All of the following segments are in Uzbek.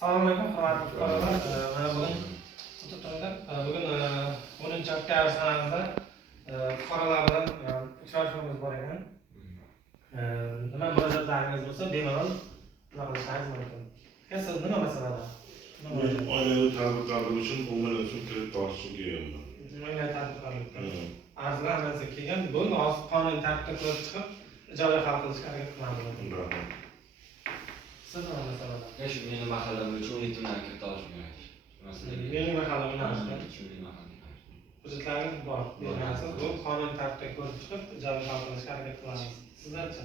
Assalomu alaykum, hurmatli fuqarolar. Mana bugun 10-oktyabr sanasida fuqarolar bilan uchrashuvimiz bor ekan. Nima murojaatlaringiz bo'lsa, bemalol nima qilishingiz mumkin. Siz nima masalada? Men oilaviy tadbirkorlik uchun 10 million so'm kredit olish uchun kelganman. Oilaviy tadbirkorlik. Arzlar amalga kelgan. Bu hozir qonun tartibga ko'ra chiqib, ijobiy hal qilishga harakat qilamiz. Rahmat. Siz nima masalada? Shu meni mahallam bo'yicha 17 million kredit olish kerak. Mening mahallamga narsa. Shu meni mahallam. Hujjatlaringiz bor. Bergansiz. Bu qonun tartibga ko'ra chiqib, ijobiy hal qilishga harakat qilamiz. Sizlarcha?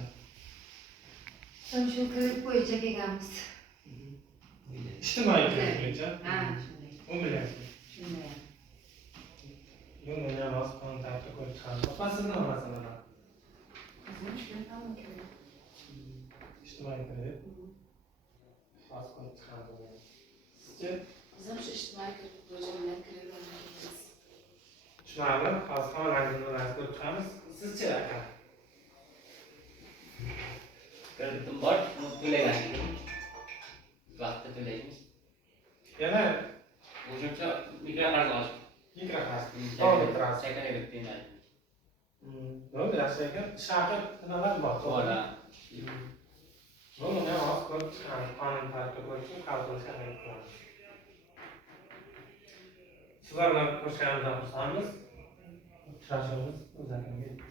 Shu kredit bo'yicha kelganmiz. İçtimai kredit bo'yicha. Ha, shunday. 10 million. Shunday. Yo'q, men hozir qonun tartibga ko'ra chiqamiz. Opa, siz nima masalada? Qizim shundan kerak. İçtimai kredit. Hozir ko'rib chiqamiz. Sizcha? Qizim shu ijtimoiy kredit bo'yicha bilan kredit olganmiz. Tushunarli. Hozir qonunlarni ko'rib chiqamiz. Sizcha aka? Kreditim bor, uni to'laganligim. Vaqtida to'laymiz. Yana O'shuncha mikroqarz olish. mikroqarz. To'g'ri turasiz. Chakaraga qiynaladi. Bo'ldi, yaxshi ekan. Shartli nimalar bor? Bora. Buni ham hozir ko'rib chiqamiz. Qonun tartibga ko'ra chiqib, hal qilishga harakat qilamiz. Sizlar bilan ko'rishganimizdan xursandmiz. Uchrashuvimiz o'z yakuniga yetdi.